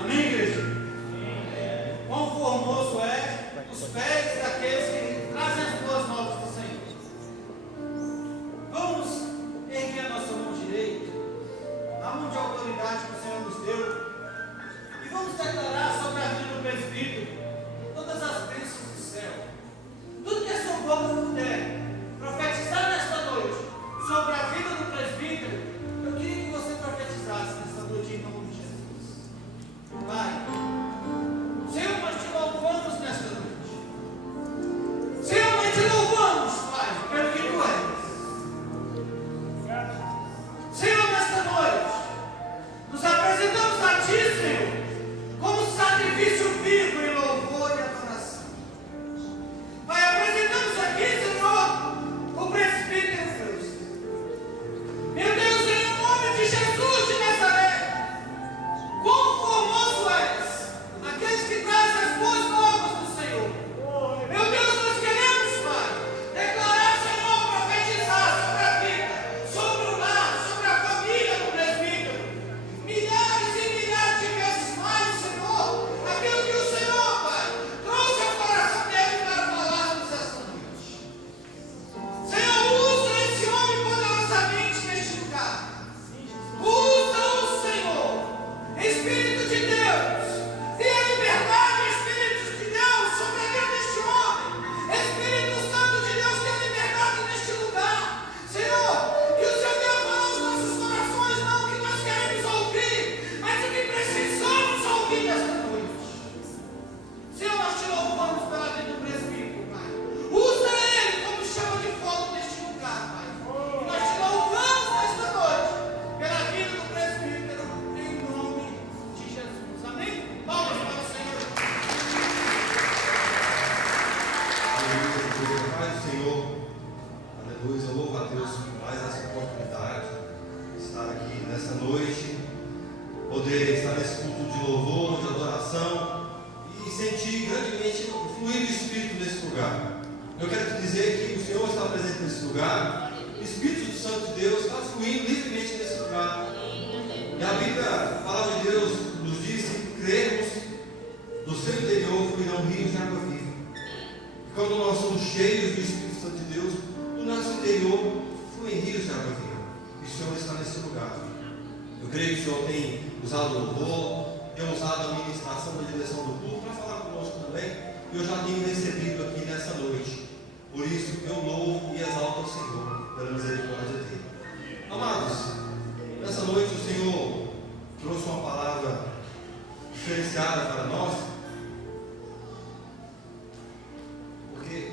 Amém, igreja? Quão formoso é os pés daqueles que trazem as boas novas do Senhor. Vamos erguer a nossa mão direita, a mão de autoridade que o Senhor nos deu, e vamos declarar sobre a vida do presbítero todas as bênçãos do céu. Tudo que a sua boca puder profetizar nesta noite sobre a vida do presbítero, eu queria que você profetizasse nesta noite em nome de Jesus. Pai, Senhor, nós te louvamos nesta noite. Senhor, nós te louvamos, Pai, pelo que tu és. Senhor, nesta noite, nos apresentamos a ti, Senhor, como sacrifício vivo em louvor e adoração. Pai, apresentamos aqui, Senhor, o presbítero Deus. Meu Deus, em nome de Jesus de Nazaré, quão formoso és, aqueles que trazem as boas novas do Senhor. Meu Deus, nós queremos, Pai, declarar, Senhor, profetizar sobre a vida, sobre o lar, sobre a família do presbítero. Milhares e milhares de vezes mais, Senhor, aquilo que o Senhor, Pai, trouxe ao coração dele para falarmos esta noite. Senhor, usa esse homem poderosamente neste lugar. Usa-o, Senhor, Espírito de Deus. Dê a liberdade, Espírito de Deus, sobre a vida deste homem. Espírito Santo de Deus, dê a liberdade neste lugar. Senhor, que o Senhor venha falar aos nossos corações, não o que nós queremos ouvir, mas o que precisamos ouvir nesta noite. Senhor, nós te louvamos pela vida do presbítero, Pai. Usa ele como chama de fogo neste lugar, Pai. E nós te louvamos nesta noite pela vida do presbítero, em nome de Jesus. Amém? Palmas para o Senhor. Aleluia, Pai do Senhor, aleluia, eu louvo a Deus por mais essa oportunidade de estar aqui nessa noite, poder estar nesse culto de louvor, de adoração e sentir grandemente o fluir do Espírito nesse lugar. Eu quero te dizer que o Senhor está presente nesse lugar, o Espírito Santo de Deus está fluindo livremente nesse lugar. E a Bíblia, a palavra de Deus nos diz que cremos, do seu interior fluirão rios de água viva. E quando nós somos cheios do Espírito Santo de Deus, do nosso interior fluem rios de água viva. E o Senhor está nesse lugar. Eu creio que o Senhor tem usado o louvor, tem usado a ministração da direção do culto para falar conosco também. E eu já tenho recebido aqui nessa noite. Por isso eu louvo e exalto ao Senhor pela misericórdia dele. Amados, nessa noite o Senhor trouxe uma palavra diferenciada para nós, porque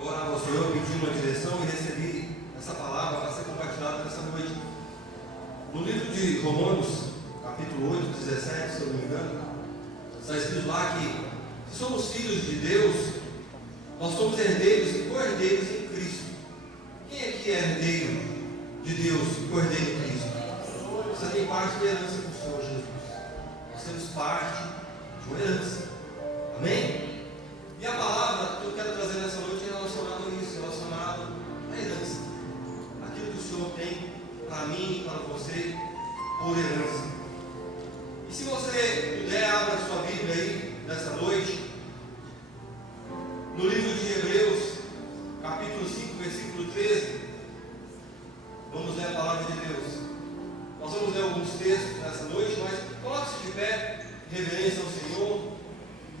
eu orava ao Senhor, pedi uma direção e recebi essa palavra para ser compartilhada nessa noite. No livro de Romanos, capítulo 8, 17, se eu não me engano, está escrito lá que se somos filhos de Deus, nós somos herdeiros e co-herdeiros em Cristo. Quem aqui é herdeiro de Deus e co-herdeiro em Cristo? Você tem parte da herança com o Senhor Jesus. Nós temos parte de uma herança. Amém? E a palavra que eu quero trazer nessa noite é relacionada a isso, relacionado à herança. Aquilo que o Senhor tem para mim e para você por herança. E se você puder, abra a sua Bíblia aí nessa noite, no livro de Hebreus, capítulo 5, versículo 13. Vamos ler a palavra de Deus. Nós vamos ler alguns textos nessa noite, mas coloque-se de pé, em reverência ao Senhor,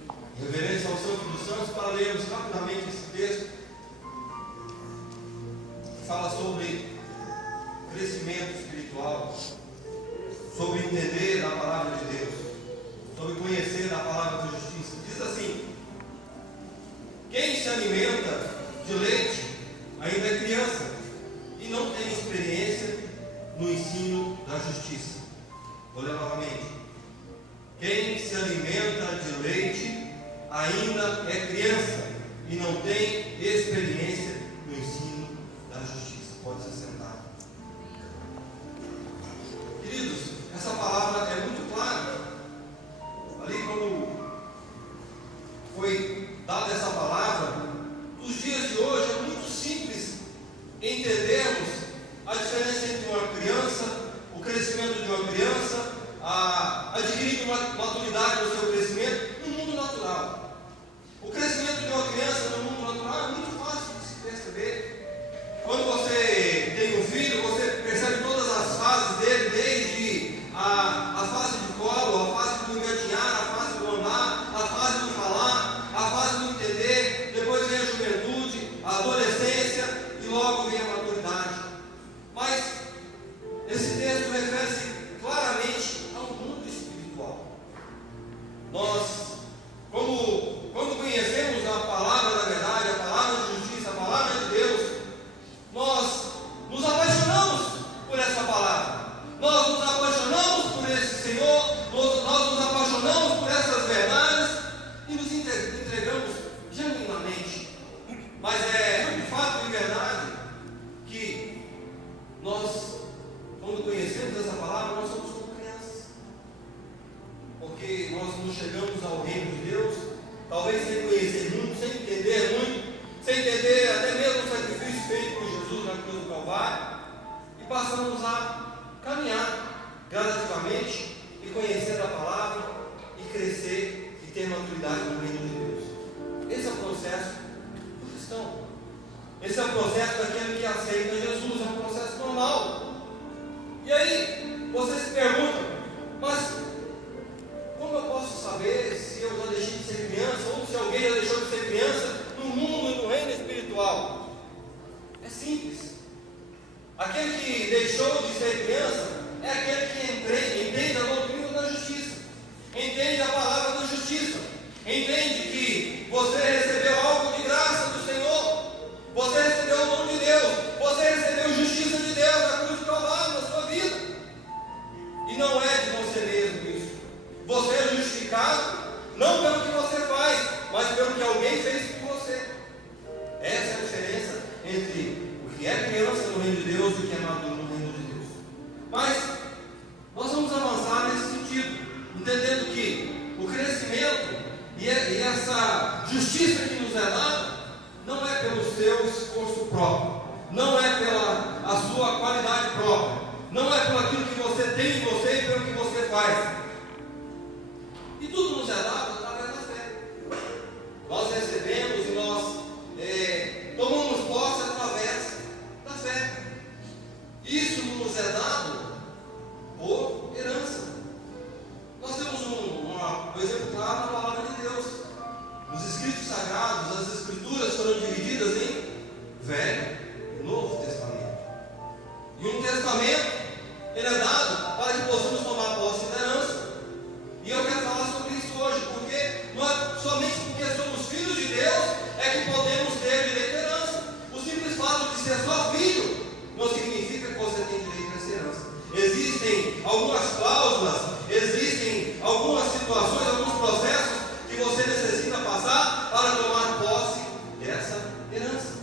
em reverência ao Santo dos Santos, para lermos rapidamente esse texto. Fala sobre crescimento espiritual, sobre entender a palavra de Deus, sobre conhecer a palavra da justiça. Diz assim: quem se alimenta de leite ainda é criança e não tem experiência no ensino da justiça. Vou ler novamente. Quem se alimenta de leite ainda é criança e não tem experiência no ensino da justiça. Pode se sentar. Queridos, essa palavra é muito clara. Ali quando foi dada essa palavra, nos dias de hoje é muito simples entendermos a diferença entre uma criança, o crescimento de uma criança, a adquirindo maturidade no seu crescimento no mundo natural. O crescimento de uma criança no mundo natural é muito fácil de se perceber. Quando você tem um filho, você percebe todas as fases dele, desde a fase de colo, a fase do engatinhar, a fase do andar, a fase do falar, a fase do entender, depois vem a juventude, a adolescência e logo vem a maturidade. Mas esse texto refere-se claramente ao mundo espiritual. Nós, quando conhecemos a palavra da verdade, a palavra de justiça, a palavra de Deus, nós nos apaixonamos por essa palavra, nós nos apaixonamos por esse Senhor, nós nos apaixonamos por essas verdades e nos entregamos genuinamente. Mas é de fato e verdade que nós, quando conhecemos essa palavra, nós somos como crianças, porque nós não chegamos ao reino de Deus, talvez sem conhecer muito, sem entender muito, sem entender até mesmo o sacrifício feito por Jesus na cruz do Calvário, e passamos a caminhar gradativamente e conhecer a palavra e crescer e ter maturidade no reino de Deus. Esse é o processo do cristão. Esse é o processo daquele que aceita Jesus, é um processo normal. E aí, você se pergunta, mas como eu posso saber se eu já deixei de ser criança ou se alguém já deixou de ser criança no mundo e no reino espiritual? É simples. Aquele que deixou de ser criança é aquele que entende a doutrina da justiça, entende a palavra da justiça, entende que você recebeu algo de graça do Senhor, você recebeu o dom de Deus, você recebeu justiça de Deus na cruz do Calvário na sua vida, e não é de você mesmo isso. Você é justificado não pelo que você faz, mas pelo que alguém fez por você. Essa é a diferença entre o que é criança no reino de Deus e o que é maduro no reino de Deus. Mas nós vamos avançar nesse sentido, entendendo que o crescimento e essa justiça que nos é dada não é pelo seu esforço próprio, não é pela a sua qualidade própria, não é pelo aquilo que você tem em você e pelo que você faz. E tudo nos é dado através da fé. Nós recebemos e nós tomamos posse através da fé. Isso nos é dado por herança. Nós temos um exemplo claro na palavra de Deus. Os escritos sagrados, as escrituras foram divididas em Velho e Novo Testamento. E um testamento, ele é dado para que possamos tomar posse da herança. E eu quero falar sobre isso hoje, porque não é somente porque somos filhos de Deus é que podemos ter direito à herança. O simples fato de ser só filho não significa que você tem direito a essa herança. Existem algumas cláusulas, existem algumas situações, alguns processos que você necessita passar para tomar posse dessa herança.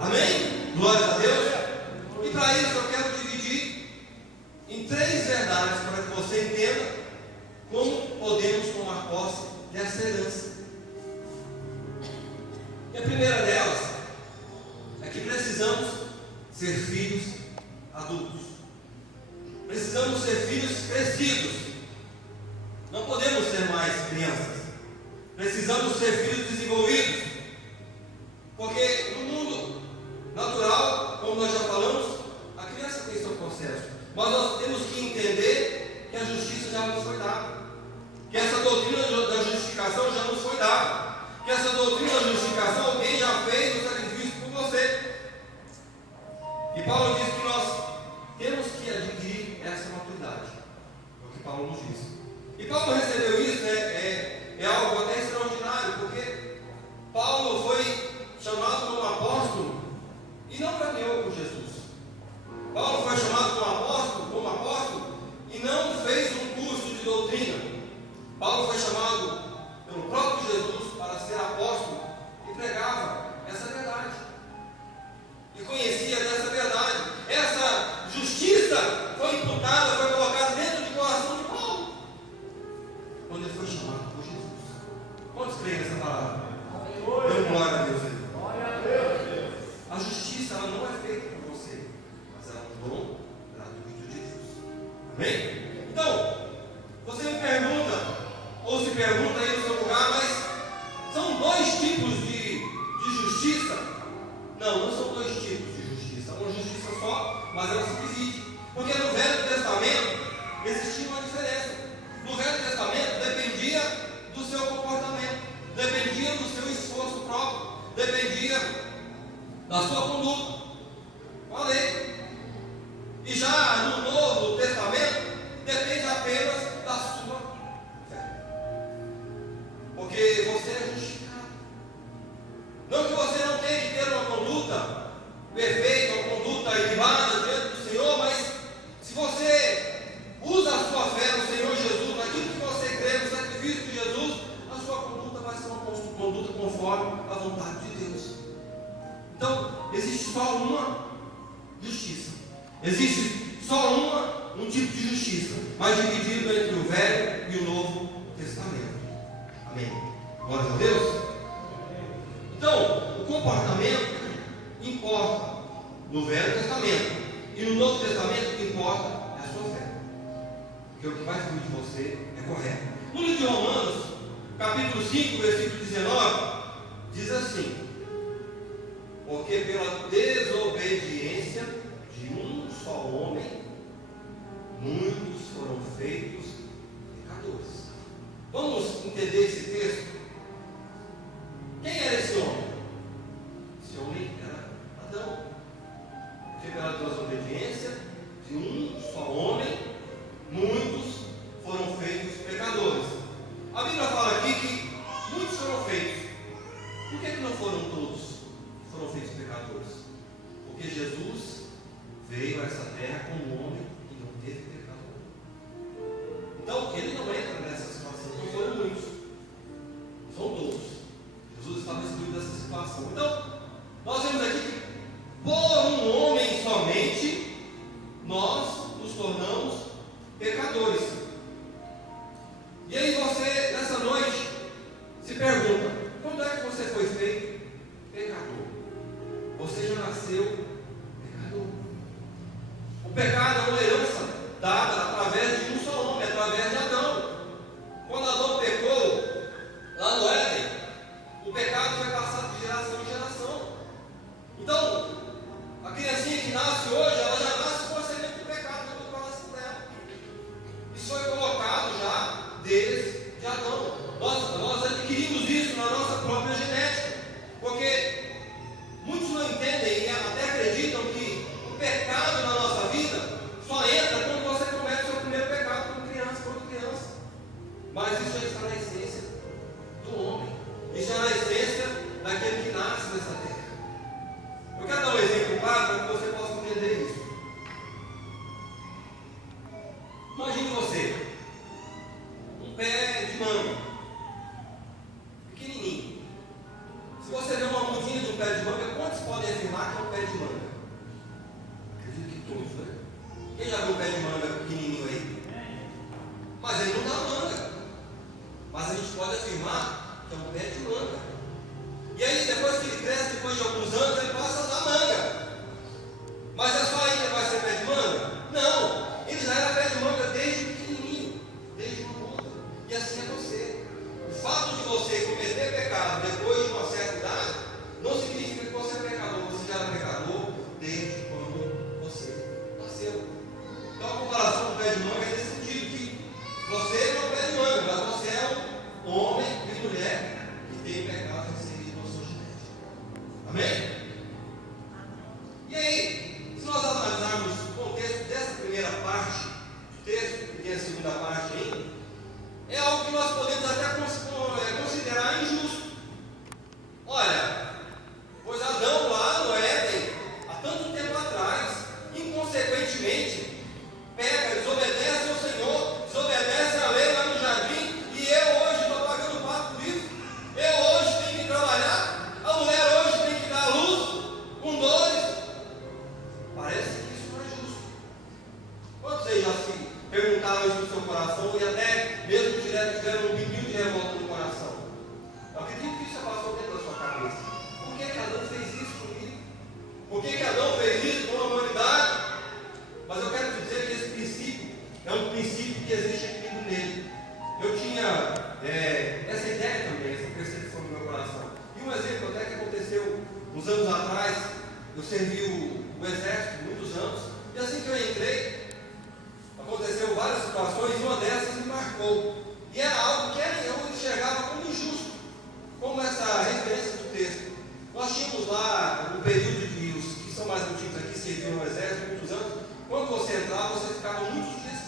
Amém? Glória a Deus. E para isso eu quero dividir em 3 verdades para que você entenda como podemos tomar posse dessa herança. E a primeira delas é que precisamos ser filhos adultos. Precisamos ser filhos crescidos. Não podemos ser mais crianças. Precisamos ser filhos desenvolvidos. Porque no mundo natural, como nós já falamos, a criança tem seu processo. Mas nós temos que entender que a justiça já nos foi dada, que essa doutrina da justificação já nos foi dada, que essa doutrina da justificação alguém já fez o sacrifício por você. E Paulo diz que nós temos que adquirir essa maturidade. É o que Paulo nos diz. E Paulo recebeu isso, é algo até extraordinário, porque Paulo foi chamado como apóstolo e não caminhou com Jesus. Paulo foi chamado como apóstolo e não fez um curso de doutrina. Paulo foi chamado pelo próprio Jesus para ser apóstolo e pregava essa verdade. E conhecia dessa verdade. Essa justiça foi imputada, foi colocada dentro do coração de Paulo, quando ele foi chamado por Jesus. Quantos creem nessa palavra? Dê glória a Deus. A justiça ela não é feita por você, mas ela é um dom gratuito de Deus. Amém? Então, diferença. No Velho Testamento dependia do seu comportamento, dependia do seu esforço próprio, dependia da sua conduta. Falei. E já no Novo Testamento depende apenas da sua fé. Porque você é justificado. Não que você não tenha que ter uma conduta perfeita, uma conduta elevada diante do Senhor, mas se você usa a sua fé no Senhor Jesus, naquilo que você crê, no sacrifício de Jesus, a sua conduta vai ser uma conduta conforme a vontade de Deus. Então, existe só uma justiça. Existe só um tipo de justiça, mas dividido entre o Velho e o Novo Testamento. Amém. Glória a Deus. Então, o comportamento importa no Velho Testamento, e no Novo Testamento o que importa é a sua fé, porque o que vai fluir de você é correto. No livro de Romanos, capítulo 5, versículo 19, diz assim: porque pela desobediência de um só homem, muitos foram feitos pecadores. Vamos entender esse texto? Quem era esse homem? Esse homem era Adão. Porque pela desobediência de um só homem, muitos foram feitos pecadores. A Bíblia fala aqui que muitos foram feitos. Por que não foram todos que foram feitos pecadores? Porque Jesus veio a essa terra como um homem que não teve pecado. Então, ele não entra nessa situação. Não foram muitos, são todos. Jesus estava excluído dessa situação. Então, nós vemos aqui que por um homem somente nós nos tornamos pecadores. E aí você, nessa noite, se pergunta: quando é que você foi feito pecador? Você já nasceu pecador. O pecado é uma herança dada através de um só homem, através de Adão. Quando Adão pecou lá no Éden, o pecado foi passado de geração em geração. Então, a criancinha que nasce hoje, ela já nasce com a semente do pecado dentro do coração dela. Isso foi colocado já desde Adão. Nós adquirimos isso na nossa própria genética. Porque muitos não entendem e até acreditam que o pecado na nossa vida só entra quando você comete o seu primeiro pecado quando criança. Mas isso já está na essência do homem. Isso é na essência daquele que nasce nessa terra. Eu quero dar um exemplo claro para que você possa entender isso. Imagine você, um pé de manga, pequenininho. Se você vê uma mudinha de um pé de manga, quantos podem afirmar que é um pé de manga? Acredito que todos, né? Quem já viu um pé de manga pequenininho aí? Mas ele não dá manga. Mas a gente pode afirmar que é um pé de manga. E aí, depois que ele cresce, depois de alguns anos, ele passa a dar manga. Mas é só aí que ele vai ser pé de manga? Não. Ele já era pé de manga desde pequenininho, desde uma monta. E assim é você. O fato de você cometer pecado depois de uma certa idade, não significa que você é pecador. Você já era pecador desde quando você nasceu. Então, a comparação com o pé de manga é nesse sentido que você não é um pé de manga, mas você é um homem e mulher que tem pecado recebido na sua genética. Amém? E aí, se nós analisarmos o contexto dessa primeira parte do texto, que tem a segunda parte ainda, é algo que nós podemos até considerar injusto. Olha, pois Adão lá no Éden, há tanto tempo atrás, inconsequentemente, peca, desobedece ao Senhor, desobedece à lei lá no jardim, e eu hoje estou pagando pato por isso. Eu hoje tenho que trabalhar, a mulher hoje tem que dar à luz com dores. Parece que isso não é justo. Quantos aí já se perguntaram isso no seu coração e até mesmo tiveram um pinguinho de revolta no coração? Eu acredito que isso passou dentro da sua cabeça. Por que Adão fez isso comigo? Por que Adão fez isso com a humanidade? Mas eu quero te dizer que esse princípio é um princípio que existe aqui nele. Eu tinha essa ideia também, essa percepção no meu coração. E um exemplo até que aconteceu uns anos atrás. Eu servi o exército muitos anos, e assim que eu entrei, aconteceu várias situações, e uma delas participou. E era algo que eu enxergava como injusto, como essa referência do texto. Nós tínhamos lá um período de os que são mais antigos aqui, serviram no exército, muitos anos. Quando você entrava, você ficava muitos dias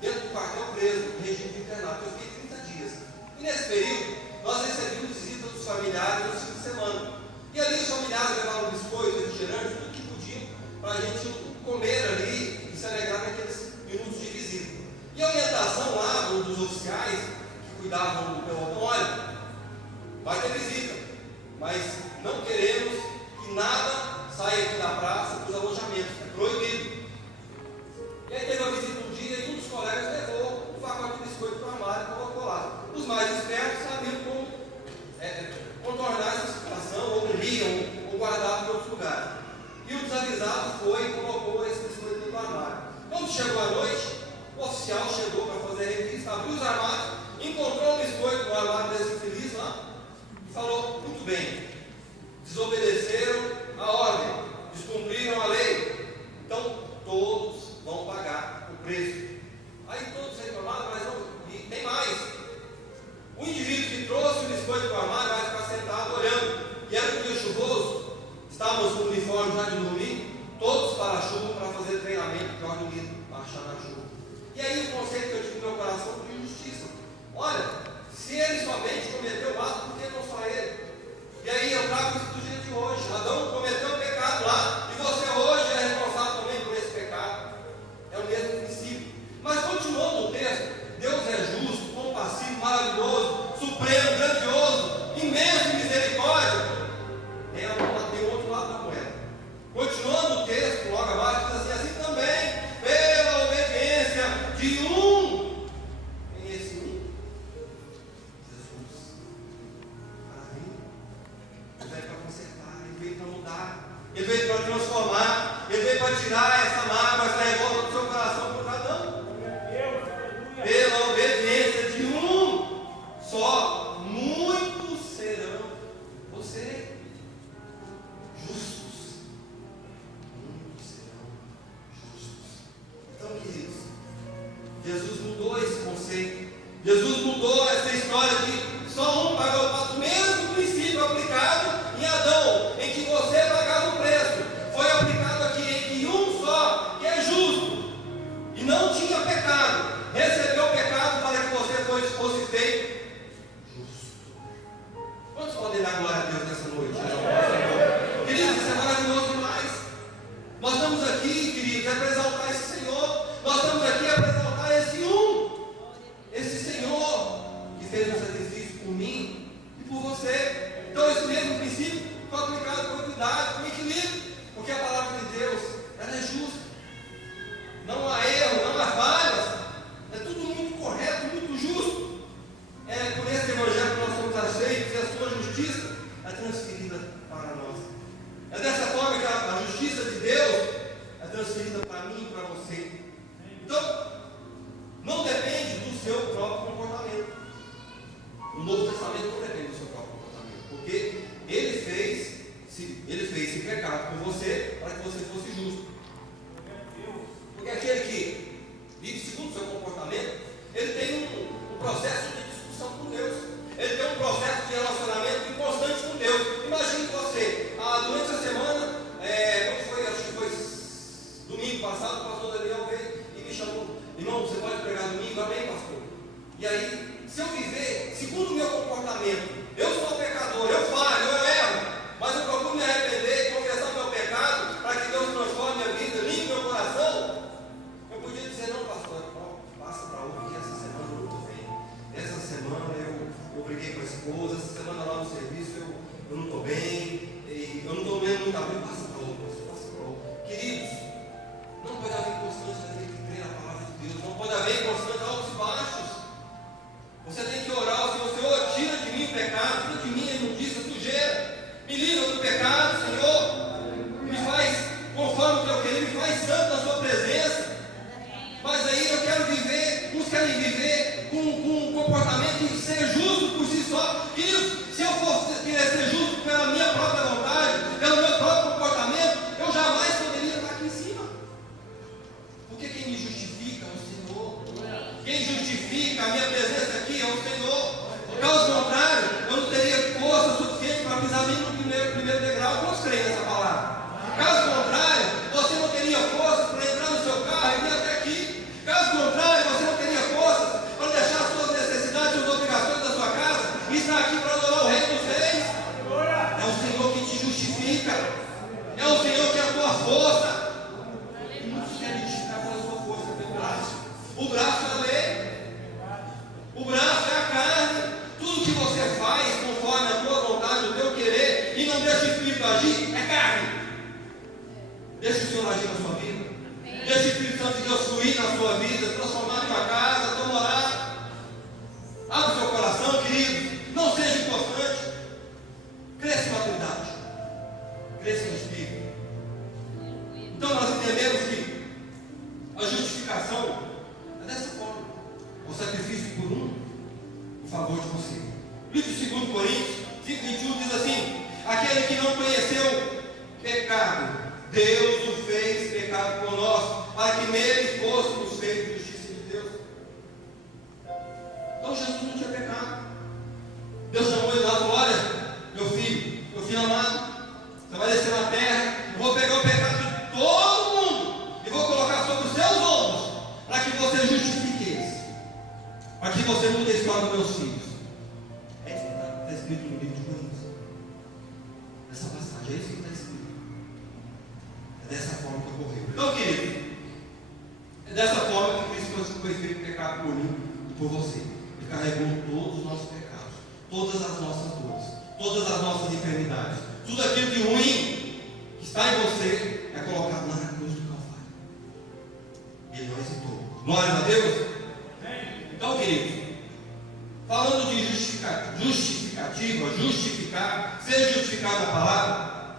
dentro do quartel preso, no regime de internato. Eu fiquei 30 dias. E nesse período, nós recebíamos visitas dos familiares no fim de semana. E ali os familiares levavam biscoito, refrigerante, tudo que podiam, para a gente comer ali e se alegrar naqueles minutos de visita. E a orientação lá dos oficiais que cuidavam do pelotão: olha, vai ter visita, mas não queremos que nada saia aqui da praça para os alojamentos, é proibido. E aí teve uma visita um dia e um dos colegas levou um pacote de biscoito para o armário e colocou lá. Os mais espertos sabiam como contornar essa situação, ou liam, ou guardavam em outros lugares. E o desavisado foi e colocou esse biscoito dentro do armário. Quando chegou a noite, o oficial chegou para fazer a revista, abriu os armários, encontrou um biscoito no armário desse infeliz lá e falou: muito bem, desobedeceram a ordem, descumpriram a lei, então todos vão pagar o preço. Aí todos reclamaram, mas não, e tem mais. O indivíduo que trouxe o biscoito para o armário vai ficar sentado olhando. E era um dia chuvoso, estávamos com o uniforme já de dormir, todos para a chuva para fazer treinamento de ordem marchar na chuva. E aí o conceito que eu tive no meu coração foi de justiça. Olha, se ele somente cometeu o ato, por que não só ele? E aí eu trago isso do dia de hoje. Adão cometeu um pecado lá, e você hoje é responsável também por esse pecado. É o mesmo princípio. Mas continuando no texto, Deus é justo, compassivo, maravilhoso, supremo, grandioso, imenso em misericórdia. Tem outro lado da moeda. Continuando o texto, logo abaixo, diz assim também, pela obediência de um. Quem é esse um? Jesus. Ele veio para consertar, ele veio para mudar, ele veio para transformar, ele veio para tirar essa mágoa, essa revolta do seu coração contra Adão. Pela obediência de um só, muitos serão você justos. Muitos serão justos. Então, queridos, Jesus mudou esse conceito. Jesus mudou essa história de só um pagou o pato. O mesmo princípio aplicado em Adão, em que você pagava o preço, foi aplicado aqui em que um só, que é justo e não tinha pecado, recebeu o pecado para que você fosse feito justo. Quantos podem dar glória a Deus nessa noite? Queridos, isso é maravilhoso demais. Nós estamos aqui, queridos, é para exaltar esse Senhor. Nós estamos aqui para exaltar esse Senhor que fez um sacrifício por mim e por você. Então esse mesmo princípio foi aplicado com equidade, com equilíbrio, porque a palavra de Deus, ela é justa. Não há erro, não há falhas. É tudo muito correto, muito justo. É por esse evangelho que nós somos aceitos e a sua justiça é transferida para nós. É dessa forma que a justiça de Deus é transferida para mim e para você. Então, não depende do seu próprio comportamento. O Novo Testamento não depende do seu próprio comportamento, porque ele fez esse pecado por você para que você fosse justo. Porque aquele que vive segundo o seu comportamento, ele tem um processo de discussão com Deus. Ele tem um processo de relacionamento inconstante com Deus. Imagine você, durante a semana, quando foi, acho que foi domingo passado, o pastor Daniel veio e me chamou: irmão, você pode pregar domingo? Amém, pastor? E aí, se eu viver segundo o meu comportamento, eu sou pecador, eu falho, eu erro, mas eu procuro me arrepender e confessar o meu pecado para que Deus transforme minha vida, limpe meu coração. Eu podia dizer: não, pastor, passa para outro, que essa semana eu não estou bem. Essa semana eu briguei com a esposa, essa semana lá no serviço eu não estou bem, eu não estou lendo muito a Bíblia. Passa para outro, pastor, passa para outro. Queridos, não pode haver constância naquele que crê na palavra de Deus, não pode haver constância altos e baixos. Você tem que orar ao Senhor: Senhor, tira de mim o pecado, tira de mim a imundícia, a sujeira, me livra do pecado, Senhor, me faz conforme o teu querer, me faz santo na sua presença. Mas aí eu quero viver, uns querem viver com um comportamento e ser justo por si só. Queridos, se eu fosse querer ser justo pela minha própria vontade, pelo meu próprio comportamento, eu jamais poderia estar aqui em cima. Porque quem me justifica é o Senhor. Quem justifica a minha presença aqui é o Senhor. Caso contrário, eu não teria força suficiente para pisar nem no primeiro degrau. Quantos creem nessa palavra? Caso contrário, você não teria força para entrar no seu carro e vir até aqui. Caso contrário, você não teria força para deixar as suas necessidades e as obrigações da sua casa e estar aqui para adorar o Rei dos Reis. É o Senhor que te justifica. É o Senhor que é a tua força. E muitos querem justificar pela sua força, pelo braço. O braço é a lei. O braço é a carne. Tudo que você faz conforme a tua vontade, o teu querer, e não deixa o Espírito agir, é carne. Deixa o Senhor agir na sua vida. Deixa o Espírito Santo de Deus fluir na sua vida, transformar a tua casa, a tua morada. Abre o seu coração, querido. Não seja importante. Cresça em maturidade. Cresça no Espírito. Então nós entendemos que a justificação é dessa forma. O sacrifício por o favor de você. Livro de 2 Coríntios 5:21 diz assim: aquele que não conheceu pecado, Deus o fez pecado por nós, para que nele fôssemos feitos justiça de Deus. Então Jesus não tinha pecado. Deus chamou ele lá e falou: olha, meu filho amado, você vai descer na terra, eu vou pegar o pecado de todo mundo e vou colocar sobre os seus ombros, para que você justifique eles, para que você mude a história dos meus filhos. Está escrito no livro de Coríntios. Essa passagem é isso que está escrito. É dessa forma que ocorreu. Então, querido, é dessa forma que Cristo foi feito pecado por mim e por você. Ele carregou todos os nossos pecados, todas as nossas dores, todas as nossas enfermidades, tudo aquilo de ruim que está em você é colocado lá na cruz do Calvário. Ele não hesitou. Glória a Deus. Então, querido, falando de justificativa, justificar, ser justificado na palavra,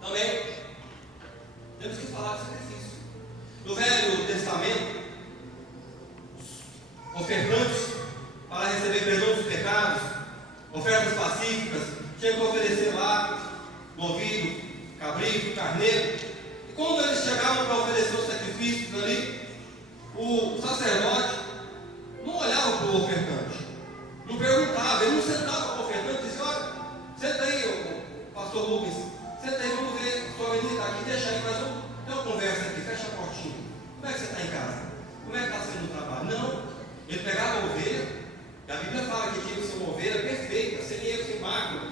também temos que falar de sacrifício. No Velho Testamento, os ofertantes, para receber perdão dos pecados, ofertas pacíficas, tinham que oferecer lá novilho, cabrito, carneiro. E quando eles chegavam para oferecer os sacrifícios ali, o sacerdote não olhava para o ofertante, não perguntava, ele não sentava para o ofertante e dizia: olha, senta aí, pastor Rubens, senta aí, vamos ver, sua menina está aqui, deixa aí, mas vamos ter uma conversa aqui, fecha a portinha. Como é que você está em casa? Como é que está sendo o trabalho? Não, ele pegava a ovelha, e a Bíblia fala que tinha que ser uma ovelha perfeita, sem erro, sem mácula,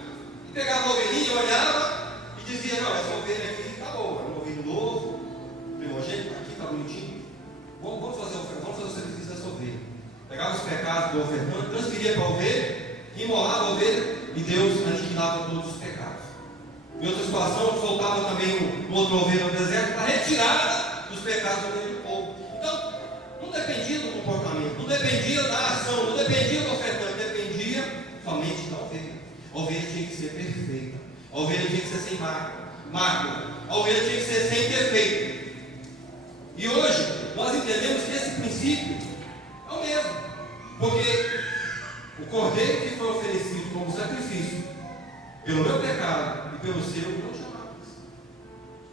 e pegava a ovelhinha, olhava e dizia: não, essa ovelha aqui está boa, é um ovelho novo, primogênito, aqui está bonitinho, vamos fazer o sacrifício dessa ovelha. Pegava os pecados do ofertante, transferia para a ovelha, imolava a ovelha e Deus aniquilava todos os pecados. Em outra situação, soltava também outra ovelha no deserto para retirada dos pecados do povo. Então, não dependia do comportamento, não dependia da ação, não dependia do ofertante, dependia somente da ovelha. A ovelha tinha que ser perfeita, a ovelha tinha que ser sem mácula, a ovelha tinha que ser sem defeito. E hoje, nós entendemos que esse princípio é o mesmo. Porque o cordeiro que foi oferecido como sacrifício pelo meu pecado e pelo seu, não chamava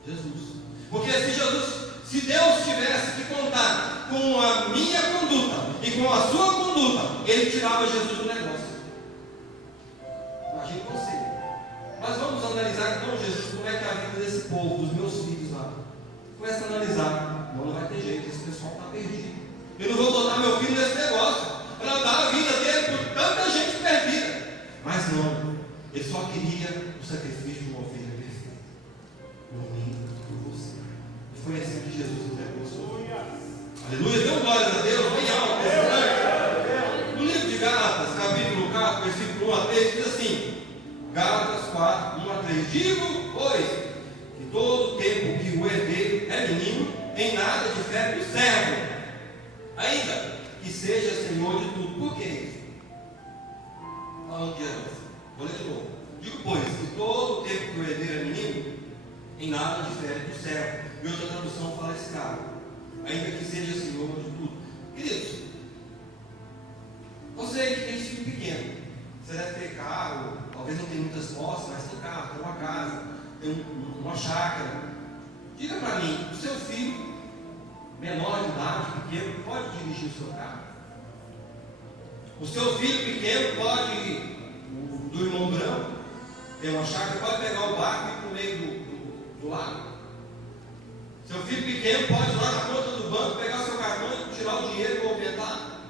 Jesus. Porque se Deus tivesse que contar com a minha conduta e com a sua conduta, Ele tirava Jesus do negócio. Imagine você. Mas vamos analisar então, Jesus, como é que é a vida desse povo, dos meus filhos lá. Começa a analisar. Não vai ter jeito, esse pessoal está perdido. Eu não vou botar meu filho nesse negócio para dar a vida dele por tanta gente perdida. Mas não, ele só queria o sacrifício de uma ovelha perfeita, por mim e por você. E foi assim que Jesus entregou a sua vida. Aleluia, dê glórias a Deus, bem alto. No livro de Gálatas, capítulo 4, versículo 1 a 3, diz assim: Gálatas 4, 1 a 3: digo, pois, que todo tempo que o herdeiro é menino, em nada difere do servo, ainda que seja Senhor de tudo. Por que isso? Falando de Jesus. Vou ler de novo. Digo, pois, que todo o tempo que o herdeiro é menino, em nada difere do servo. E outra tradução fala escravo, ainda que seja Senhor de tudo. Queridos, você que tem filho pequeno, você deve ter carro, talvez não tenha muitas posses, mas tem carro, tem uma casa, tem uma chácara. Diga para mim, o seu filho menor de idade, pequeno, pode dirigir o seu carro? O seu filho pequeno pode, do irmão branco, tem uma chácara, pode pegar o barco e ir para o meio do lago. Seu filho pequeno pode ir lá na conta do banco, pegar seu cartão e tirar o dinheiro e movimentar.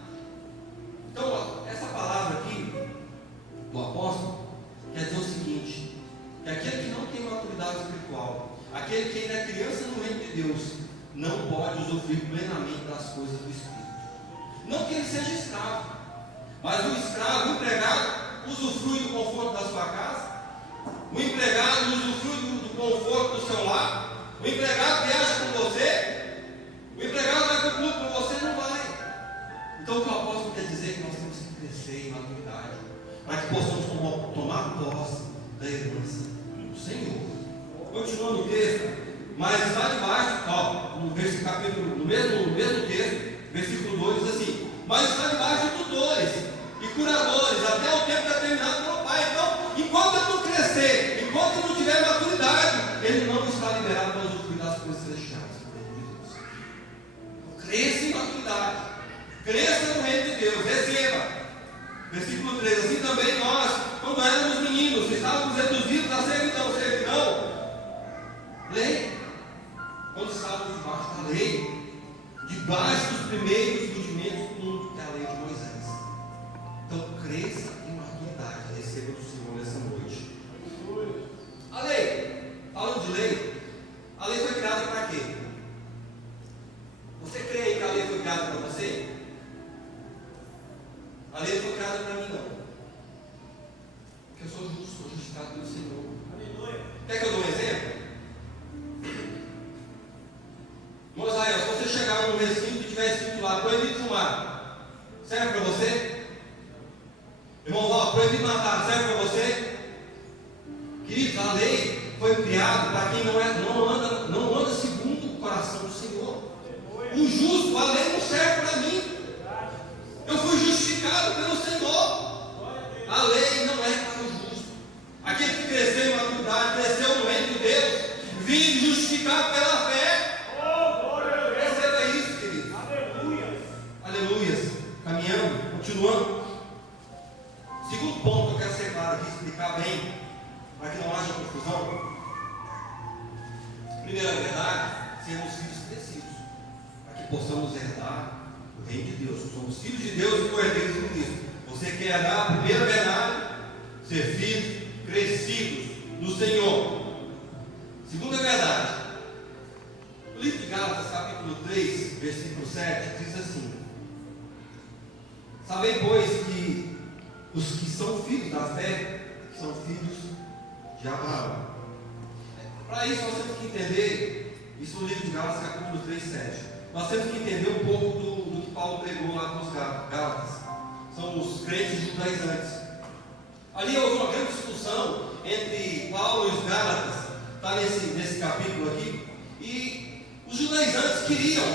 Então, essa palavra aqui, do apóstolo, quer dizer o seguinte: que aquele que não tem maturidade espiritual, aquele que ainda é criança no reino de Deus, não pode usufruir plenamente das coisas do Espírito. Não que ele seja escravo, mas o escravo, o empregado, usufrui do conforto da sua casa, o empregado usufrui do conforto do seu lar, o empregado viaja com você, o empregado vai para o clube com você, não vai. Então o que o apóstolo quer dizer é que nós temos que crescer em maturidade, para que possamos tomar posse da herança do Senhor. Continuando o texto, mas lá debaixo, no mesmo texto, versículo 2 diz assim: mas está debaixo de tutores e curadores, até o tempo determinado pelo Pai. Então, enquanto ele não crescer, enquanto ele não tiver maturidade, ele não está liberado para usufruir das coisas celestiais do reino de Deus. Cresça em maturidade, cresça no reino de Deus, receba. Versículo 3: assim também nós, quando éramos meninos, estávamos reduzidos à servidão. Lei, quando estávamos debaixo da lei, debaixo dos primeiros rudimentos do mundo, que é a lei de Moisés. Então, cresça em maturidade, receba do Senhor nessa noite. A lei, falando de lei, a lei foi criada para quê? Você crê aí que a lei foi criada para você? A lei foi criada para mim, não. Porque eu sou justo, sou justificado pelo Senhor. Aleluia. Quer que eu dê um exemplo? Moisés, se você chegar num recinto e tiver escrito lá, proibido fumar, serve para você? Irmão, proibido matar, serve para você? Queridos, a lei foi criada para quem não anda segundo o coração do Senhor. O justo, a lei não serve para mim. Eu fui justificado pelo Senhor. A lei não é para o justo. Aquele que cresceu em maturidade, cresceu no reino de Deus, vive justificado pela fé. Receba isso, querido. Aleluias. Caminhando, continuando. Segundo ponto que eu quero ser claro aqui, explicar bem, para que não haja confusão. Primeira verdade, sermos filhos crescidos, para que possamos herdar o reino de Deus. Somos filhos de Deus e co-herdeiros com Cristo. Você quer herdar a primeira verdade? Ser filhos crescidos no Senhor. Segunda verdade, o livro de Gálatas, capítulo 3, versículo 7, diz assim: sabem, pois, que os que são filhos da fé são filhos de Abraão. Para isso nós temos que entender, isso no livro de Gálatas, capítulo 3, 7. Nós temos que entender um pouco do que Paulo pregou lá nos Gálatas. São os crentes judaizantes. Ali houve uma grande discussão entre Paulo e os Gálatas, está nesse capítulo aqui, e os judaizantes queriam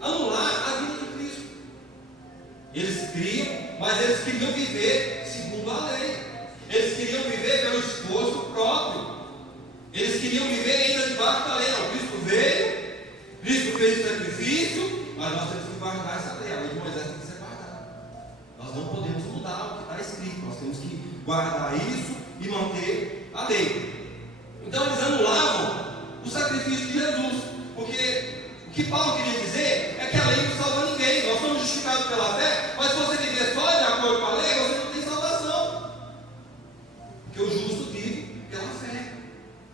anular a vida de Cristo. Eles criam, mas eles queriam viver segundo a lei. Eles queriam viver pelo esforço próprio. Eles queriam viver ainda debaixo da lei. Não, Cristo veio, Cristo fez o sacrifício, mas nós temos que guardar essa lei. A lei de Moisés tem que ser guardada. Nós não podemos mudar o que está escrito. Nós temos que guardar isso e manter a lei. Então eles anulavam o sacrifício de Jesus, porque o que Paulo queria dizer é que a lei não salva ninguém. Nós somos justificados pela fé, mas se você viver só de acordo com a lei, você não tem salvação, porque o justo vive pela fé.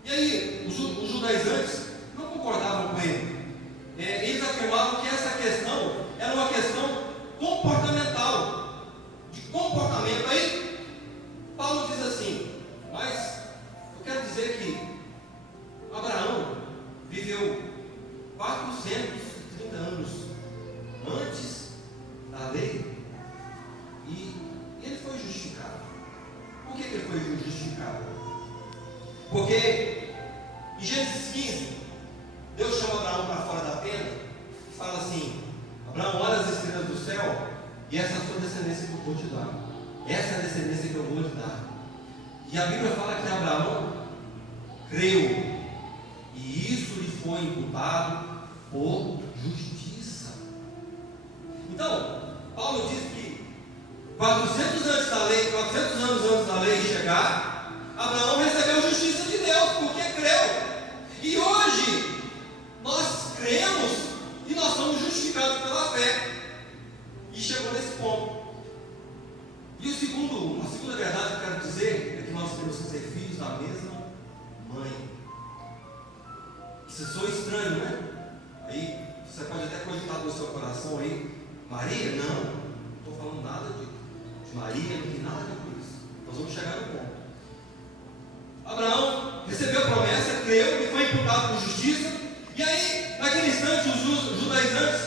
E aí, os judaizantes não concordavam com ele. Eles afirmavam que essa questão era uma questão comportamental, de comportamento. Aí Paulo diz assim: mas eu quero dizer que Abraão viveu 430 anos antes da lei e ele foi justificado. Por que ele foi justificado? Porque em Gênesis 15 Deus chama Abraão para fora da tenda e fala assim: Abraão, olha as estrelas do céu, e essa é a sua descendência que eu vou te dar. Essa é a descendência que eu vou te dar. E a Bíblia fala que Abraão creu, e isso lhe foi imputado por justiça. Então, Paulo diz que 400 antes da lei, 400 anos antes da lei chegar, Abraão recebeu justiça de Deus, porque creu. E hoje, nós cremos e nós somos justificados pela fé. E chegou nesse ponto. E a segunda verdade que eu quero dizer é que nós temos que ser filhos da mesma mãe. Isso soa estranho, né? Aí você pode até cogitar no seu coração aí, Maria? Não estou falando nada de Maria, não tem nada a ver com isso. Nós vamos chegar no ponto. Abraão recebeu a promessa, creu e foi imputado por justiça. E aí, naquele instante, os judaizantes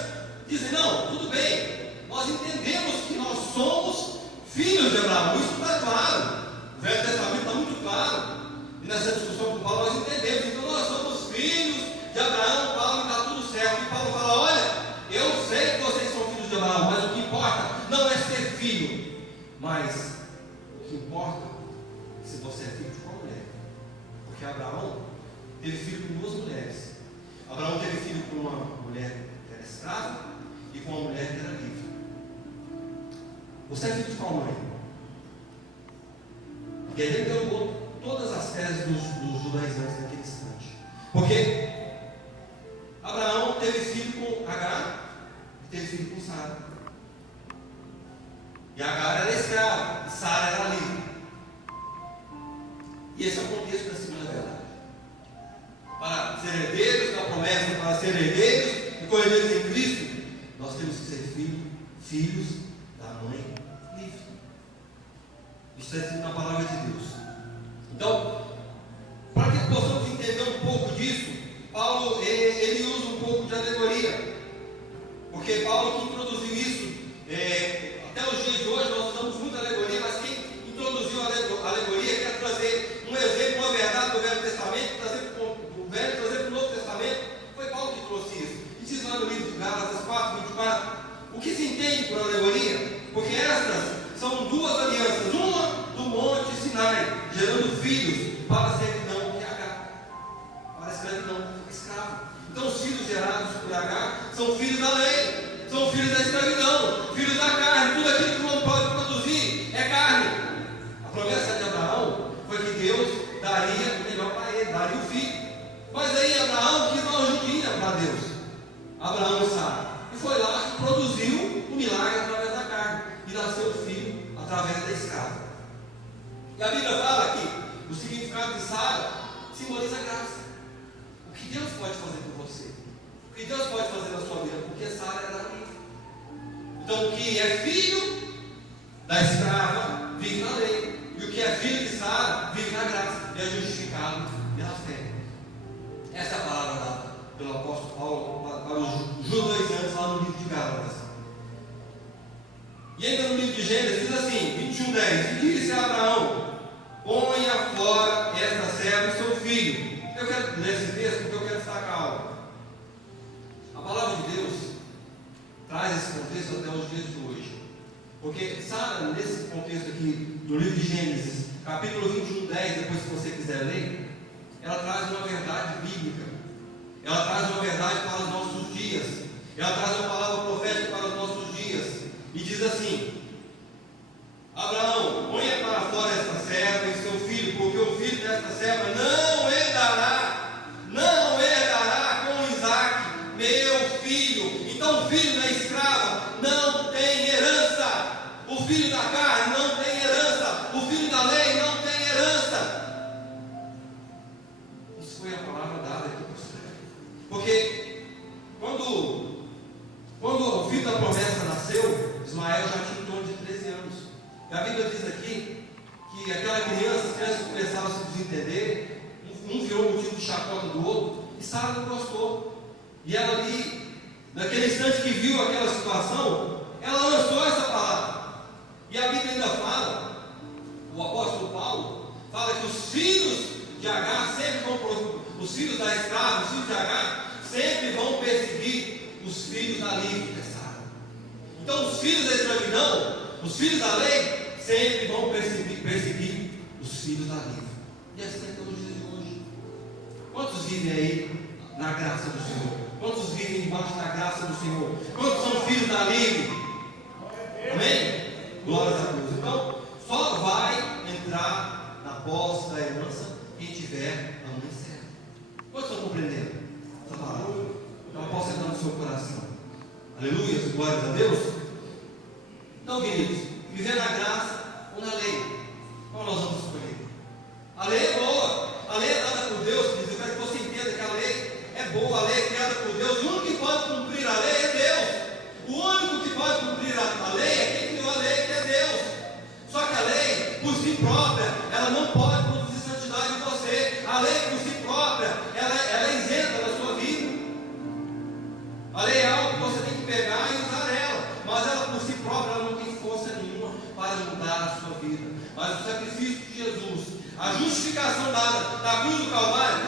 dizem: não, tudo bem, nós entendemos que nós somos filhos de Abraão, isso está claro. O Velho Testamento está muito claro. E nessa discussão com Paulo, nós entendemos, então nós somos filhos de Abraão, Paulo, e está tudo certo. E Paulo fala: olha, eu sei que vocês são filhos de Abraão, mas o que importa não é ser filho, mas o que importa é se você é filho de qual mulher. Porque Abraão teve filho com duas mulheres. Abraão teve filho com uma mulher que era escrava e com uma mulher que era livre. Você é filho de qual mãe? E ele derrubou todas as teses dos judaizantes naquele instante. Porque Abraão teve filho com Agar e teve filho com Sara. E Agar era escrava e Sara era livre. E esse é o contexto da segunda verdade. Para ser herdeiros da promessa, para ser herdeiros e co-herdeiros em Cristo, nós temos que ser filhos da mãe livre. Isso é escrito na palavra de Deus. Então, para que possamos entender um pouco disso, Paulo ele usa um pouco de alegoria, porque Paulo que introduziu isso, até os dias de hoje nós usamos muito alegoria, mas quem introduziu a alegoria quer trazer um exemplo, uma verdade do Velho Testamento, trazer para o Novo Testamento. Foi Paulo que trouxe isso. E diz lá no livro de Gálatas 4:24, o que se entende por alegoria? Porque estas são duas alianças, uma do monte Sinai, gerando filhos para a servidão, que é Agar, para a escravidão, escravo. Então os filhos gerados por Agar são filhos da lei, são filhos da escravidão, filhos da carne. Tudo aquilo que não pode produzir é carne. A promessa de Abraão foi que Deus daria o melhor para ele, daria o filho. Mas aí Abraão quis dar uma ajudinha para Deus, Abraão e Sara, e foi lá e produziu o milagre através da carne, e nasceu o filho através da escrava. E a Bíblia fala que o significado de Sara simboliza a graça. O que Deus pode fazer por você, o que Deus pode fazer na sua vida, porque Sara era livre. Então o que é filho da escrava vive na lei, e o que é filho de Sara vive na graça, e é justificado pela fé. Essa é a palavra dada pelo apóstolo Paulo para os judaizantes lá no livro de Gálatas. E ainda no livro de Gênesis diz assim, 21:10: e disse a Abraão: ponha fora esta serva e seu filho. Eu quero ler esse texto porque eu quero destacar algo. A palavra de Deus traz esse contexto até os dias de hoje. Porque Sara, nesse contexto aqui do livro de Gênesis, capítulo 21:10, depois se você quiser ler, ela traz uma verdade bíblica, ela traz uma verdade para os nossos dias, ela traz uma palavra profética para os nossos dias, e diz assim: Abraão, ponha para fora esta serva e seu filho, porque o filho desta serva não herdará com Isaque, meu filho. Então o filho da escrava não tem herança, o filho da carne não tem herança, o filho da lei não tem herança. Foi a palavra dada aqui para você. Porque quando o filho da promessa nasceu, Ismael já tinha em torno de 13 anos. E a Bíblia diz aqui que aquela criança, as crianças começaram a se desentender, um virou motivo de chacota do outro, e Sara não gostou. E ela ali, naquele instante que viu aquela situação, ela lançou essa palavra. E a Bíblia ainda fala, o apóstolo Paulo fala que os filhos de Agar sempre vão, os filhos da escrava, os filhos de Agar sempre vão perseguir os filhos da livre, que é Sara. Então os filhos da escravidão, os filhos da lei, sempre vão perseguir os filhos da livre. E assim é todos os dias de hoje. Quantos vivem aí na graça do Senhor? Quantos vivem debaixo da graça do Senhor? Quantos são filhos da livre? Amém? Glória a Deus. Aleluia, glórias a Deus. Então, queridos, viver na graça ou na lei? Qual nós vamos escolher? A lei é boa, a lei é dada por Deus, queridos. Eu quero que você entenda que a lei é boa, a lei é criada por Deus. O único que pode cumprir a lei é Deus. O único que pode cumprir a lei é quem criou a lei, que é Deus. Só que a lei, por si própria, ela não pode produzir santidade em você. A lei, por si própria, ela é isenta da sua vida. A lei é algo que você tem que pegar e usar ela, mas ela, por si própria, ela não tem força nenhuma para mudar a sua vida. Mas o sacrifício de Jesus, a justificação dada da cruz do Calvário,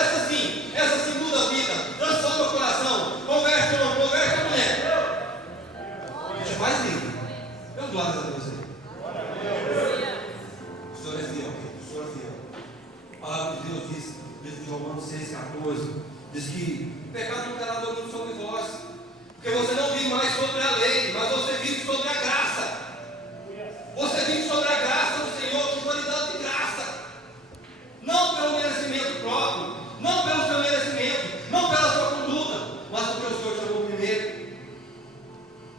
essa sim muda a vida, transforma o coração, converte o homem, converte a mulher. Te faz livre. Eu glórias a Deus aí. O Senhor é fiel, o Senhor é fiel. A palavra de Deus diz, livro de Romanos 6,14, diz que o pecado não terá domínio sobre vós, porque você não vive mais sobre a lei, mas você vive sobre a graça. Você vive sobre a graça do Senhor, que foi lhe dado de graça, não pelo merecimento próprio, não pelo seu merecimento, não pela sua conduta, mas porque o Senhor te amou primeiro.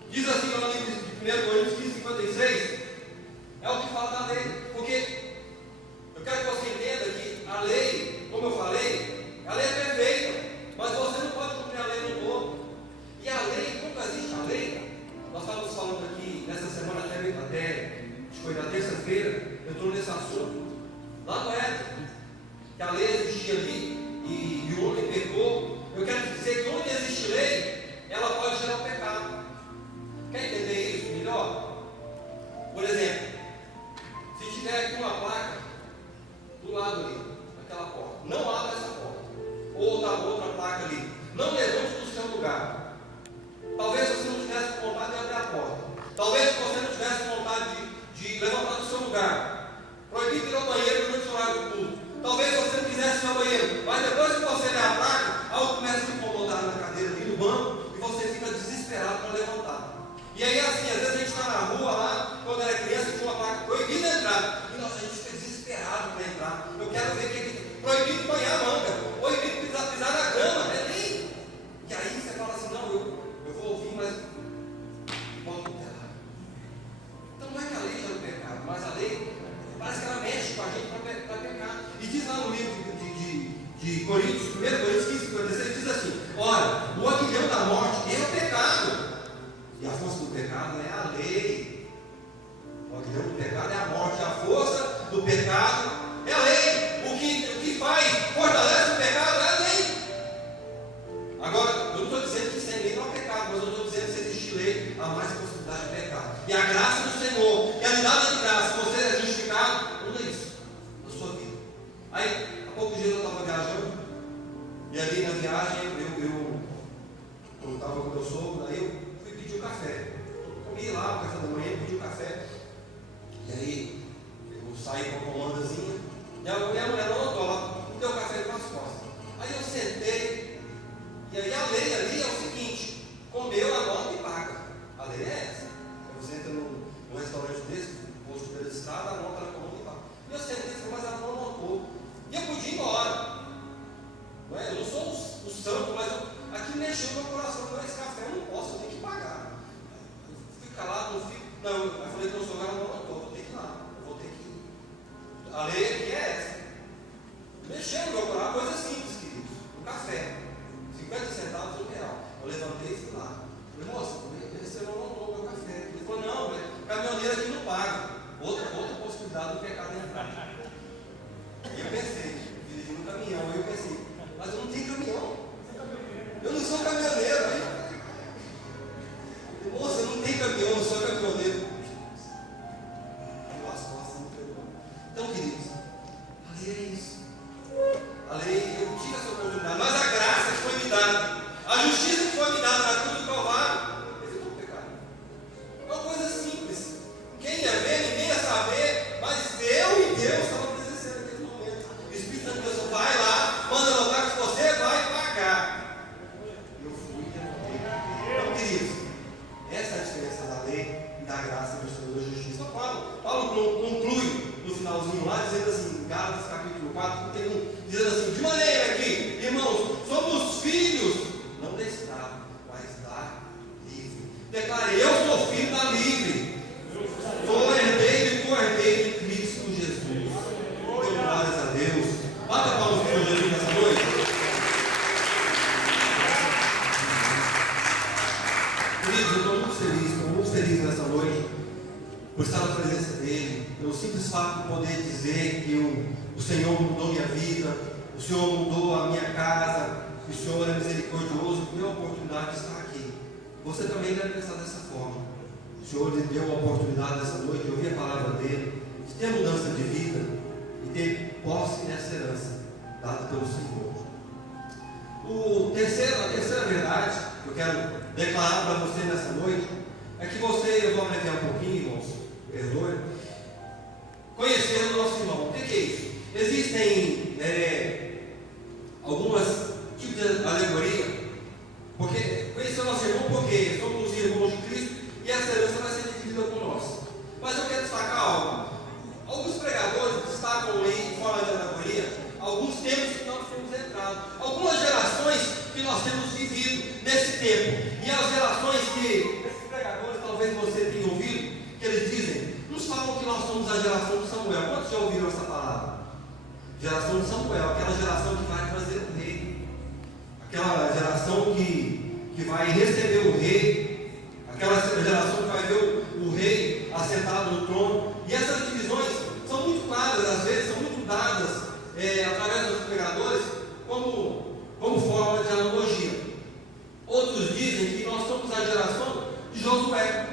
Diz assim no livro de 1 Coríntios 15:56, é o que fala da lei, porque eu quero que você entenda que a lei, como eu falei, a lei é perfeita, mas você não pode cumprir a lei no todo. E a lei, como existe a lei, nós estávamos falando aqui nessa semana, até foi na terça-feira, eu estou nesse assunto, lá no Éden, que a lei existia ali e o homem pecou. Eu quero dizer que onde existe lei, ela pode gerar o pecado. Quer entender isso melhor? Por exemplo, se tiver aqui uma placa do lado ali, naquela porta, não abra essa porta, ou da outra placa ali, não levante do seu lugar. Talvez você não tivesse vontade de abrir a porta, talvez você não tivesse vontade de levantar do seu lugar, proibido ir ao banheiro durante o horário do culto. Talvez você não quisesse ir ao banheiro, mas depois que você ler a placa, algo começa a te incomodar na cadeira ali no banco, e você fica desesperado para levantar. E aí assim, às vezes a gente está na rua lá, quando era criança tinha uma placa proibida a entrar, e nossa, a gente fica desesperado para entrar. Eu quero ver que é proibido banhar a manga, proibido pisar na grama, é nem. E aí você fala assim, não, eu vou ouvir, mas volta no telado. Então não é que a lei gera o pecado, mas a lei parece que ela mexe com a gente para pecar. E diz lá no livro de Coríntios, 1 Coríntios 15:56, diz assim: ora, o aguilhão da morte é o pecado, e a força do pecado é a lei. O aguilhão do pecado é a morte, a força do pecado é a lei. O que faz, fortalece o pecado é a lei. Agora, eu não estou dizendo que sem lei não é pecado, mas eu estou dizendo que se existe lei, há mais possibilidade de pecar. E a graça do Senhor, e a lidada de graça, se você é justificado, usa isso na sua vida. Aí, há poucos dias eu estava viajando, e ali na viagem eu estava com o meu sogro, aí eu fui pedir um café. Comi lá o café da manhã, pedi um café. E aí, eu saí com a comandazinha, e a mulher não notou, ela me deu o café com as costas. Aí eu sentei, e aí a lei ali é o seguinte: comeu, anota e paga. A lei é essa. Você entra num restaurante desse, posto pela escada, anota na comanda e paga. E eu sentei, mas ela não anotou. E eu podia ir embora. Não é? Eu não sou o santo, mas aqui mexeu no meu coração. Com esse café eu não posso, eu tenho que pagar. Eu fico calado, não fico. Não, eu falei que eu sou cara, não anotou, eu vou ter que ir lá. Eu vou ter que ir. A lei aqui é essa. Mexeu no meu coração, coisa simples, queridos. Um café, 50 centavos, R$1. Eu levantei e fui lá. Falei, moça, você não anotou meu café. Ele falou, não, caminhoneiro aqui não paga. Outra possibilidade do pecado entrar. E eu pensei, dirigi no caminhão, aí eu pensei, mas eu não tenho caminhão. Eu não sou caminhoneiro. Aí, moça, eu não tenho caminhão, eu sou caminhoneiro. Eu as costas não pegou. Então, queridos, a lei é isso. A lei, eu tive essa oportunidade, mas a graça que foi me dada, a justiça que foi me dada na cruz do Calvário, evitou o pecado. É uma coisa simples. Quem ia ver, ninguém ia saber, mas eu e Deus estavam presenciando naquele momento. O Espírito Santo de Deus vai lá, manda notar que você vai pagar. E eu fui e anotei. Então, queridos, essa é a diferença da lei e da graça do Senhor da justiça. Paulo conclui no finalzinho lá, dizendo assim, Gálatas capítulo 4, 31, dizendo assim: de maneira que, irmãos, somos filhos, não da escravo, mas da por estar na presença dEle, pelo simples fato de poder dizer que o Senhor mudou minha vida, o Senhor mudou a minha casa, que o Senhor é misericordioso, que deu a oportunidade de estar aqui. Você também deve pensar dessa forma. O Senhor lhe deu a oportunidade dessa noite de ouvir a palavra dEle, de ter mudança de vida e ter posse dessa herança dada pelo Senhor. A terceira verdade que eu quero declarar para você nessa noite é que você, eu vou abreviar um pouquinho, irmãos, perdoe, conhecer o nosso irmão. O que é isso? Existem algumas tipos de alegoria, porque conhecer o nosso irmão, porque somos irmãos de Cristo e essa herança vai ser dividida com nós. Mas eu quero destacar algo. Alguns pregadores destacam aí, em forma de alegoria, alguns tempos que nós temos entrado, algumas gerações que nós temos vivido nesse tempo. E as gerações que esses pregadores talvez você tenha ouvido, que eles dizem, nos falam que nós somos a geração de Samuel. Quantos já ouviram essa palavra? Geração de Samuel, aquela geração que vai trazer o rei, aquela geração que vai receber o rei, aquela geração que vai ver o rei assentado no trono. E essas divisões são muito claras, às vezes são muito dadas através dos pregadores como forma de analogia. Outros dizem que nós somos a geração de Josué.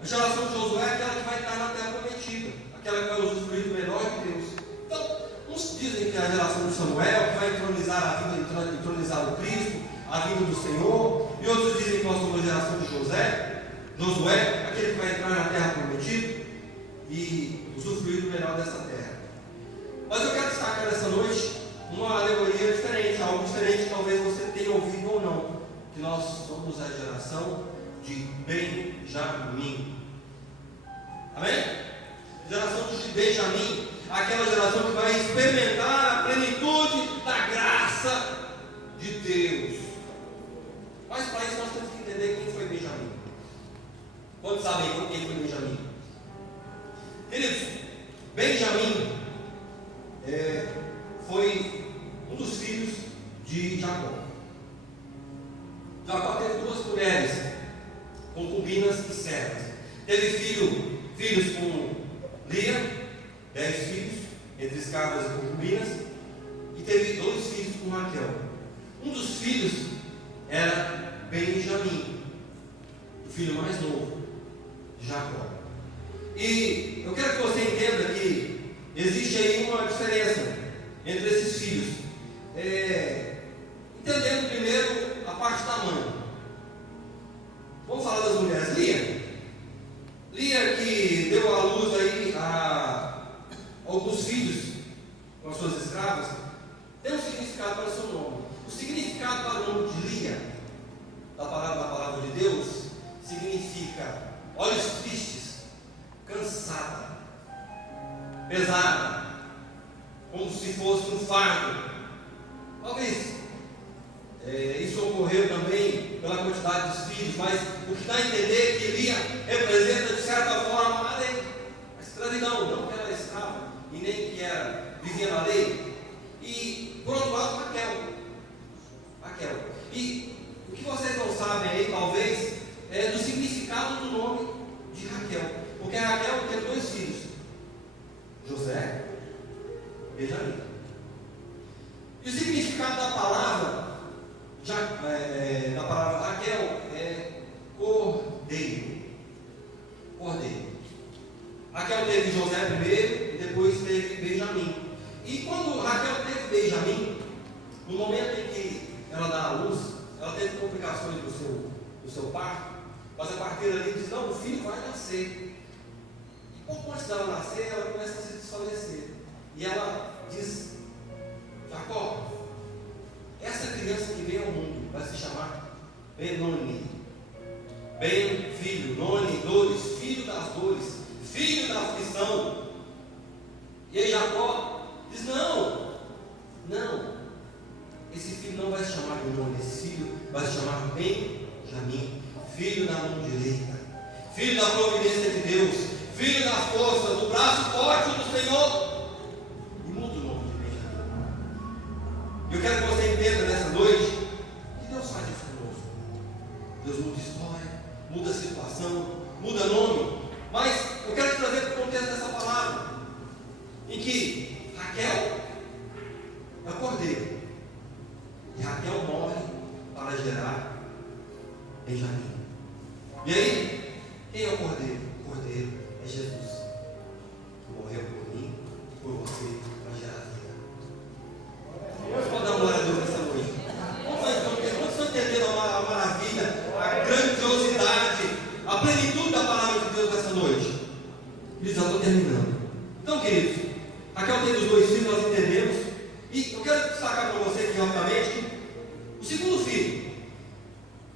A geração de Josué é aquela que vai estar na terra prometida, aquela que vai usufruir do melhor de Deus. Então, uns dizem que é a geração de Samuel, que vai entronizar o Cristo, a vinda do Senhor, e outros dizem que nós somos a geração de Josué, aquele que vai entrar na terra prometida e usufruir do melhor dessa terra. Mas eu quero destacar nessa noite uma alegoria diferente, algo diferente que talvez você tenha ouvido ou não, que nós somos a geração de Benjamim. Amém? Geração de Benjamim, aquela geração que vai experimentar a plenitude da graça de Deus. Mas para isso nós temos que entender quem foi Benjamim. Quantos sabem quem foi Benjamim? Queridos, Benjamim foi um dos filhos de Jacó. Jacó teve duas mulheres, concubinas e servas. Teve filhos com Lia, 10 filhos, entre escravas e concubinas, e teve 2 filhos com Raquel. Um dos filhos era Benjamim, o filho mais novo de Jacó. E eu quero que você entenda que existe aí uma diferença entre esses filhos. Entendendo primeiro a parte da mãe. Vamos falar das mulheres. Lia que deu à luz aí a alguns filhos com as suas escravas, tem um significado para o seu nome. O significado para o nome de Lia, da palavra de Deus, significa olhos tristes, cansada, pesada, como se fosse um fardo. Talvez isso ocorreu também pela quantidade dos filhos, mas o que dá a entender é que Lia representa de certa forma a lei, a escravidão, não que ela era escrava e nem que vivia na lei. E por outro lado, Raquel. E o que vocês não sabem aí, talvez, é do significado do nome de Raquel, porque a Raquel teve 2 filhos, José e Benjamim. E o significado da palavra Raquel é cordeiro. Raquel teve José primeiro e depois teve Benjamim. E quando Raquel teve Benjamim, no momento em que ela dá à luz, ela teve complicações do seu parto, mas a parteira ali diz: não, o filho vai nascer. E pouco antes dela nascer, ela começa a se desfalecer. E ela diz: Jacó, essa criança que veio ao mundo vai se chamar Benoni. Ben, filho, Noni, dores, filho das dores, filho da aflição. E aí Jacó diz: não, esse filho não vai se chamar Benoni, esse filho vai se chamar Benjamim, filho da mão direita, filho da providência de Deus, filho da força, do braço forte do Senhor. E muda o nome de Benjamim. Eu quero que você entenda nessa noite que Deus faz isso conosco. Deus muda história, muda situação, muda nome. Mas eu queridos, Raquel tem os 2 filhos, nós entendemos. E eu quero destacar para você aqui rapidamente o segundo filho.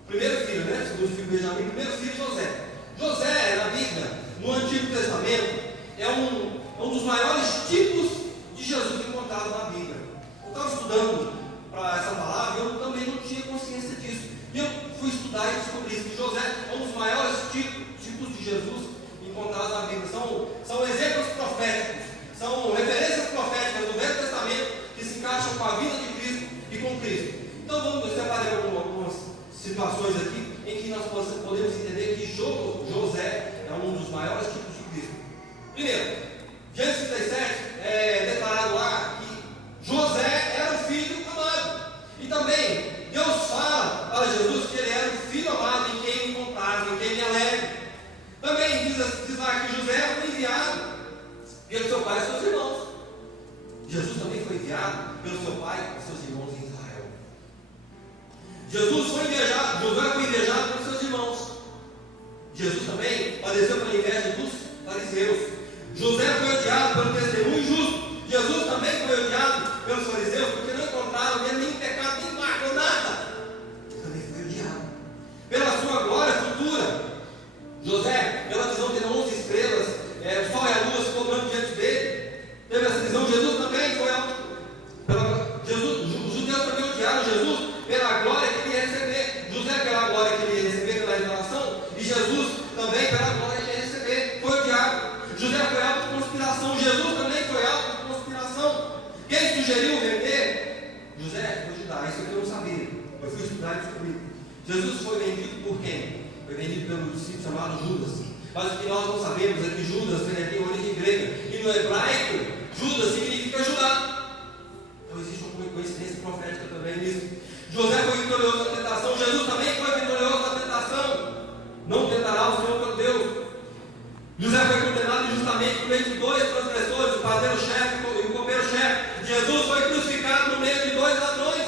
Primeiro filho, né? Segundo filho Benjamim, primeiro filho José. José, na Bíblia, no Antigo Testamento, é um dos maiores tipos de Jesus encontrados na Bíblia. Eu estava estudando para essa palavra e eu também não tinha consciência disso. E eu fui estudar e descobri que José é um dos maiores tipos de Jesus encontrados na Bíblia. São exemplos proféticos, são referências proféticas do Velho Testamento que se encaixam com a vida de Cristo e com Cristo. Então vamos separar algumas situações aqui em que nós podemos entender que José é um dos maiores tipos de Cristo. Primeiro, Gênesis 37 é declarado lá que José era o filho amado. E também Deus fala para Jesus que ele era o filho amado em quem ele encontrava, em quem ele alegre. Também diz lá que José foi enviado pelo seu pai e seus irmãos. Jesus também foi enviado pelo seu pai e seus irmãos em Israel. José foi invejado pelos seus irmãos. Jesus também padeceu pela inveja dos fariseus. José foi odiado pelo testemunho injusto. Jesus também foi odiado pelos fariseus porque não encontraram nele nenhum pecado, nem marca, nada. Ele também foi odiado pela sua glória futura. José, pela visão de 11 estrelas, o sol e a lua se colocando diante dele, teve essa visão. Jesus também foi os judeus também odiaram Jesus pela glória que ele ia receber. José pela glória que ele ia receber pela revelação, e Jesus também pela glória que ele ia receber, foi odiado. José foi alvo de conspiração, Jesus também foi alvo de conspiração. Quem sugeriu vender José foi Judá, isso eu não sabia. Eu fui estudar e descobri. Jesus foi vendido por quem? Foi vendido pelo discípulo chamado Judas. Mas o que nós não sabemos é que Judas tem origem grega, e no hebraico Judas significa Judá. Então existe uma coincidência profética também nisso. José foi vitorioso na tentação, Jesus também foi vitorioso na tentação. Não tentará o Senhor teu Deus. José foi condenado injustamente por meio de 2 transgressores, o padeiro-chefe e o copeiro-chefe. Jesus foi crucificado no meio de 2 ladrões.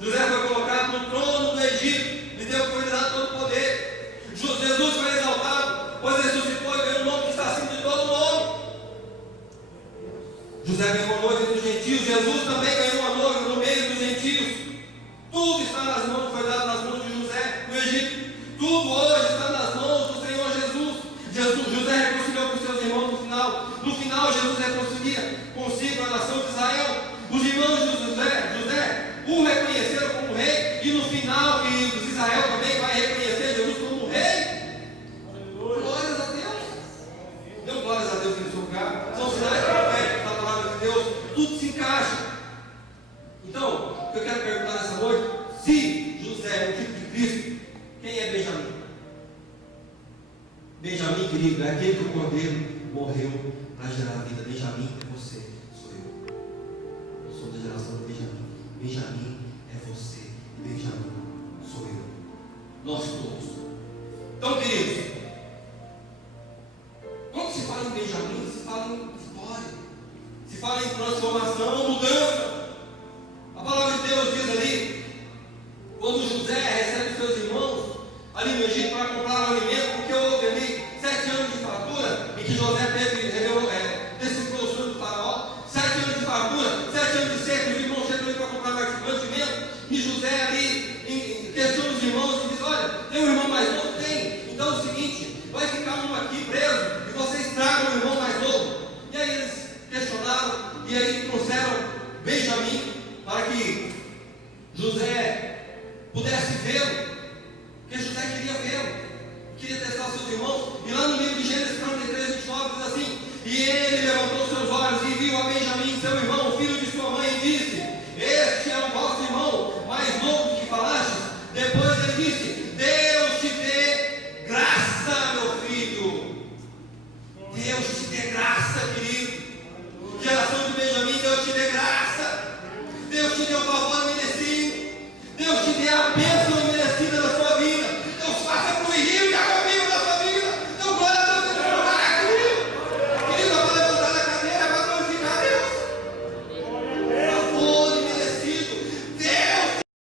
José foi colocado no trono do Egito, lhe foi dado todo o poder. Jesus foi exaltado, pois ressuscitou e ganhou um nome que está acima de todo nome. José ganhou uma noiva entre os gentios, Jesus também ganhou uma noiva no meio dos gentios. Tudo está nas mãos, foi dado nas mãos de José no Egito. Tudo hoje está nas mãos do Senhor Jesus. José reconciliou com seus irmãos no final. No final, Jesus reconcilia consigo a nação de Israel. Os irmãos de José o reconheceram como rei, e no final, queridos, Israel também vai reconhecer Jesus como rei. Glórias a Deus. Deu glórias a Deus nesse lugar. São sinais proféticos da palavra de Deus. Tudo se encaixa. Então, o que eu quero perguntar nessa noite: se José é o tipo de Cristo, quem é Benjamim? Benjamim, querido, é aquele que o cordeiro morreu para gerar a vida. Benjamim é você, sou eu. Eu sou da geração de Benjamim. Benjamim é você, e Benjamim sou eu. Nós todos. Então, queridos, quando se fala em Benjamim, se fala em história, se fala em transformação, mudança. A palavra de Deus diz ali, quando José recebe seus irmãos ali no Egito para comprar o alimento, porque houve ali 7 anos de fartura, em que José decifrou o sonho do faraó. 7 anos de fartura, 7 anos de seca, os irmãos chegam ali para comprar mantimento, e José ali questiona os irmãos e diz: olha, tem um irmão mais novo? Tem. Então é o seguinte, vai ficar um aqui preso, e vocês tragam o irmão mais novo. E aí eles questionaram, e aí trouxeram Benjamim, para que José pudesse vê-lo, porque José queria vê-lo, queria testar seus irmãos. E lá no livro de Gênesis 43, 29 diz assim: e ele levantou seus olhos e viu a Benjamim, seu irmão,